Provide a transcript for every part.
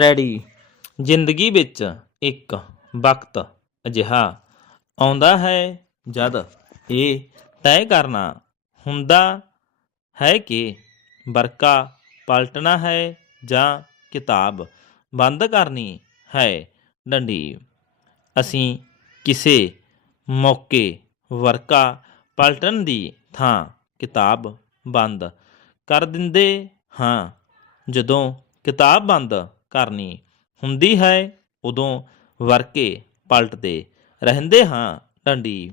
Ready. ਜ਼ਿੰਦਗੀ ਵਿੱਚ ਇੱਕ ਵਕਤ ਅਜਿਹਾ ਆਉਂਦਾ ਹੈ ਜਦ ਇਹ ਤੈਅ ਕਰਨਾ ਹੁੰਦਾ ਹੈ ਕਿ ਵਰਕਾ ਪਲਟਣਾ ਹੈ ਜਾਂ ਕਿਤਾਬ ਬੰਦ ਕਰਨੀ ਹੈ ਡੰਡੀ ਅਸੀਂ ਕਿਸੇ ਮੌਕੇ ਵਰਕਾ ਪਲਟਣ ਦੀ ਥਾਂ ਕਿਤਾਬ ਬੰਦ ਕਰ ਦਿੰਦੇ ਹਾਂ। ਜਦੋਂ ਕਿਤਾਬ ਬੰਦ ਕਰਨੀ ਹੁੰਦੀ ਹੈ, ਉਦੋਂ ਵਰਕੇ ਪਲਟਦੇ ਰਹਿੰਦੇ ਹਾਂ ਡੰਡੀ।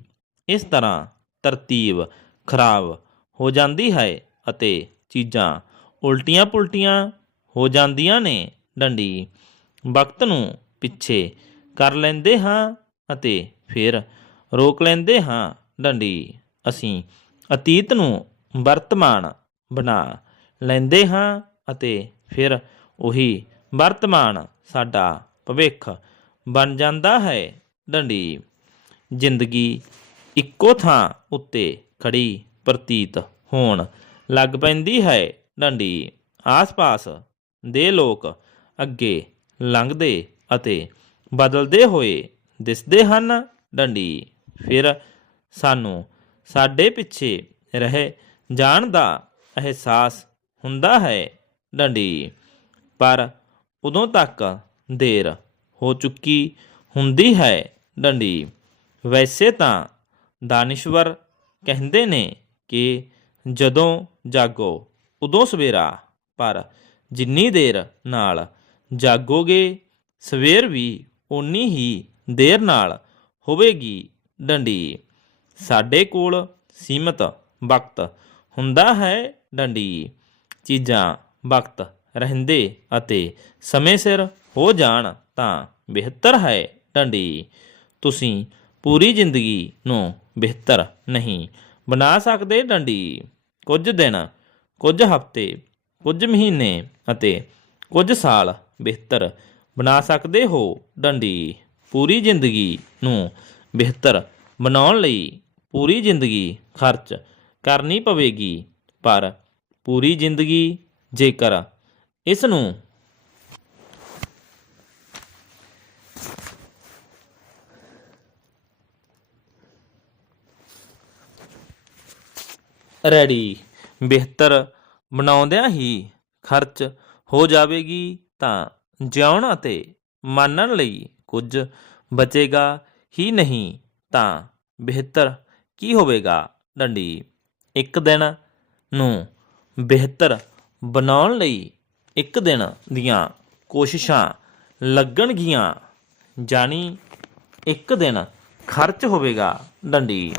ਇਸ ਤਰ੍ਹਾਂ ਤਰਤੀਬ ਖਰਾਬ ਹੋ ਜਾਂਦੀ ਹੈ ਅਤੇ ਚੀਜ਼ਾਂ ਉਲਟੀਆਂ ਪੁਲਟੀਆਂ ਹੋ ਜਾਂਦੀਆਂ ਨੇ ਡੰਡੀ। ਵਕਤ ਨੂੰ ਪਿੱਛੇ ਕਰ ਲੈਂਦੇ ਹਾਂ ਅਤੇ ਫਿਰ ਰੋਕ ਲੈਂਦੇ ਹਾਂ ਡੰਡੀ। ਅਸੀਂ ਅਤੀਤ ਨੂੰ ਵਰਤਮਾਨ ਬਣਾ ਲੈਂਦੇ ਹਾਂ ਅਤੇ ਫਿਰ ਉਹੀ ਵਰਤਮਾਨ ਸਾਡਾ ਭਵਿੱਖ ਬਣ ਜਾਂਦਾ ਹੈ। ਡੰਡੀ, ਜ਼ਿੰਦਗੀ ਇੱਕੋ ਥਾਂ ਉੱਤੇ ਖੜੀ ਪ੍ਰਤੀਤ ਹੋਣ ਲੱਗ ਪੈਂਦੀ ਹੈ। ਡੰਡੀ, ਆਸ-ਪਾਸ ਦੇ ਲੋਕ ਅੱਗੇ ਲੰਘਦੇ ਅਤੇ ਬਦਲਦੇ ਹੋਏ ਦਿਸਦੇ ਹਨ। ਡੰਡੀ, ਫਿਰ ਸਾਨੂੰ ਸਾਡੇ ਪਿੱਛੇ ਰਹਿ ਜਾਣ ਦਾ ਅਹਿਸਾਸ ਹੁੰਦਾ ਹੈ। ਡੰਡੀ, ਪਰ ਉਦੋਂ ਤੱਕ ਦੇਰ ਹੋ ਚੁੱਕੀ ਹੁੰਦੀ ਹੈ ਡੰਡੀ। ਵੈਸੇ ਤਾਂ ਦਾਨਿਸ਼ਵਰ ਕਹਿੰਦੇ ਨੇ ਕਿ ਜਦੋਂ ਜਾਗੋ, ਉਦੋਂ ਸਵੇਰਾ, ਪਰ ਜਿੰਨੀ ਦੇਰ ਨਾਲ ਜਾਗੋਗੇ, ਸਵੇਰ ਵੀ ਓਨੀ ਹੀ ਦੇਰ ਨਾਲ ਹੋਵੇਗੀ ਡੰਡੀ। ਸਾਡੇ ਕੋਲ ਸੀਮਤ ਵਕਤ ਹੁੰਦਾ ਹੈ ਡੰਡੀ। ਚੀਜ਼ਾਂ ਵਕਤ ਰਹਿੰਦੇ ਅਤੇ ਸਮੇਂ ਸਿਰ ਹੋ ਜਾਣ ਤਾਂ ਬਿਹਤਰ ਹੈ ਡੰਡੀ। ਤੁਸੀਂ ਪੂਰੀ ਜ਼ਿੰਦਗੀ ਨੂੰ ਬਿਹਤਰ ਨਹੀਂ ਬਣਾ ਸਕਦੇ ਡੰਡੀ। ਕੁਝ ਦਿਨ, ਕੁਝ ਹਫ਼ਤੇ, ਕੁਝ ਮਹੀਨੇ ਅਤੇ ਕੁਝ ਸਾਲ ਬਿਹਤਰ ਬਣਾ ਸਕਦੇ ਹੋ ਡੰਡੀ। ਪੂਰੀ ਜ਼ਿੰਦਗੀ ਨੂੰ ਬਿਹਤਰ ਬਣਾਉਣ ਲਈ ਪੂਰੀ ਜ਼ਿੰਦਗੀ ਖਰਚ ਕਰਨੀ ਪਵੇਗੀ, ਪਰ ਪੂਰੀ ਜ਼ਿੰਦਗੀ ਜੇਕਰ ਇਸ ਨੂੰ ਰੈਡੀ, ਬਿਹਤਰ ਬਣਾਉਂਦਿਆਂ ਹੀ ਖਰਚ ਹੋ ਜਾਵੇਗੀ ਤਾਂ ਜਿਉਣ ਅਤੇ ਮੰਨਣ ਲਈ ਕੁਝ ਬਚੇਗਾ ਹੀ ਨਹੀਂ ਤਾਂ ਬਿਹਤਰ ਕੀ ਹੋਵੇਗਾ? ਡੰਡੀ, ਇੱਕ ਦਿਨ ਨੂੰ ਬਿਹਤਰ ਬਣਾਉਣ ਲਈ ਇੱਕ ਦਿਨ ਦੀਆਂ ਕੋਸ਼ਿਸ਼ਾਂ ਲੱਗਣਗੀਆਂ, ਜਾਣੀ ਇੱਕ ਦਿਨ ਖਰਚ ਹੋਵੇਗਾ ਡੰਡੀ।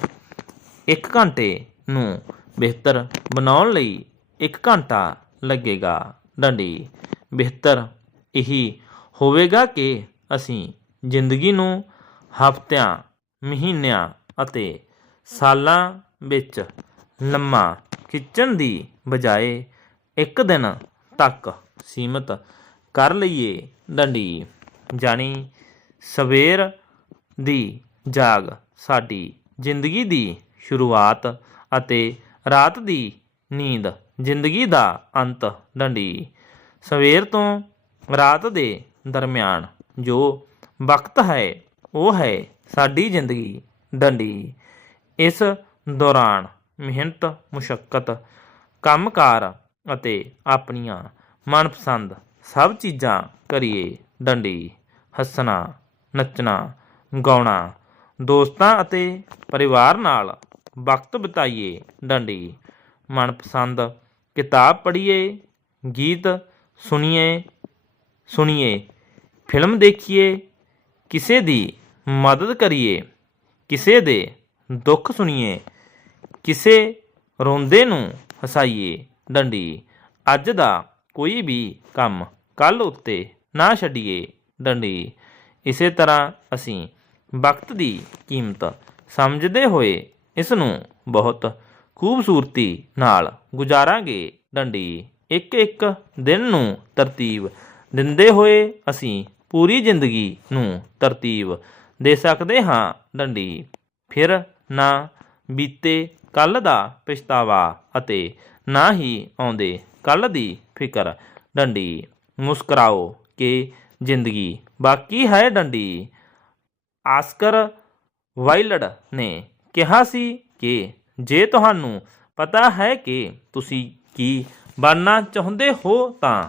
ਇੱਕ ਘੰਟੇ ਨੂੰ ਬਿਹਤਰ ਬਣਾਉਣ ਲਈ ਇੱਕ ਘੰਟਾ ਲੱਗੇਗਾ ਡੰਡੀ। ਬਿਹਤਰ ਇਹੀ ਹੋਵੇਗਾ ਕਿ ਅਸੀਂ ਜ਼ਿੰਦਗੀ ਨੂੰ ਹਫ਼ਤਿਆਂ, ਮਹੀਨਿਆਂ ਅਤੇ ਸਾਲਾਂ ਵਿੱਚ ਲੰਮਾ ਖਿੱਚਣ ਦੀ ਬਜਾਏ ਇੱਕ ਦਿਨ ਤੱਕ ਸੀਮਤ ਕਰ ਲਈਏ ਡੰਡੀ। ਜਾਣੀ ਸਵੇਰ ਦੀ ਜਾਗ ਸਾਡੀ ਜ਼ਿੰਦਗੀ ਦੀ ਸ਼ੁਰੂਆਤ ਅਤੇ ਰਾਤ ਦੀ ਨੀਂਦ ਜ਼ਿੰਦਗੀ ਦਾ ਅੰਤ ਡੰਡੀ। ਸਵੇਰ ਤੋਂ ਰਾਤ ਦੇ ਦਰਮਿਆਨ ਜੋ ਵਕਤ ਹੈ, ਉਹ ਹੈ ਸਾਡੀ ਜ਼ਿੰਦਗੀ ਡੰਡੀ। ਇਸ ਦੌਰਾਨ ਮਿਹਨਤ, ਮੁਸ਼ੱਕਤ, ਕੰਮਕਾਰ ਅਤੇ ਆਪਣੀਆਂ ਮਨਪਸੰਦ ਸਭ ਚੀਜ਼ਾਂ ਕਰੀਏ ਡੰਡੀ, ਹੱਸਣਾ, ਨੱਚਣਾ, ਗਾਉਣਾ। ਦੋਸਤਾਂ ਅਤੇ ਪਰਿਵਾਰ ਨਾਲ ਵਕਤ ਬਿਤਾਈਏ ਡੰਡੀ। ਮਨਪਸੰਦ ਕਿਤਾਬ ਪੜ੍ਹੀਏ, ਗੀਤ ਸੁਣੀਏ ਸੁਣੀਏ। ਫਿਲਮ ਦੇਖੀਏ, ਕਿਸੇ ਦੀ ਮਦਦ ਕਰੀਏ, ਕਿਸੇ ਦੇ ਦੁੱਖ ਸੁਣੀਏ, ਕਿਸੇ ਰੋਂਦੇ ਨੂੰ ਹਸਾਈਏ। ਡੰਡੀ, ਅੱਜ ਦਾ ਕੋਈ ਵੀ ਕੰਮ ਕੱਲ ਉੱਤੇ ਨਾ ਛੱਡੀਏ ਡੰਡੀ। ਇਸੇ ਤਰ੍ਹਾਂ ਅਸੀਂ ਵਕਤ ਦੀ ਕੀਮਤ ਸਮਝਦੇ ਹੋਏ ਇਸ ਨੂੰ ਬਹੁਤ ਖੂਬਸੂਰਤੀ ਨਾਲ ਗੁਜ਼ਾਰਾਂਗੇ ਡੰਡੀ। ਇੱਕ ਇੱਕ ਦਿਨ ਨੂੰ ਤਰਤੀਬ ਦਿੰਦੇ ਹੋਏ ਅਸੀਂ ਪੂਰੀ ਜ਼ਿੰਦਗੀ ਨੂੰ ਤਰਤੀਬ ਦੇ ਸਕਦੇ ਹਾਂ ਡੰਡੀ। ਫਿਰ ਨਾ ਬੀਤੇ ਕੱਲ ਦਾ ਪਛਤਾਵਾ ਅਤੇ ਨਾ ਹੀ ਆਉਂਦੇ ਕੱਲ ਦੀ ਫਿਕਰ। ਡੰਡੀ, ਮੁਸਕਰਾਓ ਕਿ ਜ਼ਿੰਦਗੀ ਬਾਕੀ ਹੈ ਡੰਡੀ? ਆਸਕਰ ਵਾਈਲਡ ਨੇ ਕਿਹਾ ਸੀ ਕਿ ਜੇ ਤੁਹਾਨੂੰ ਪਤਾ ਹੈ ਕਿ ਤੁਸੀਂ ਕੀ ਬਣਨਾ ਚਾਹੁੰਦੇ ਹੋ ਤਾਂ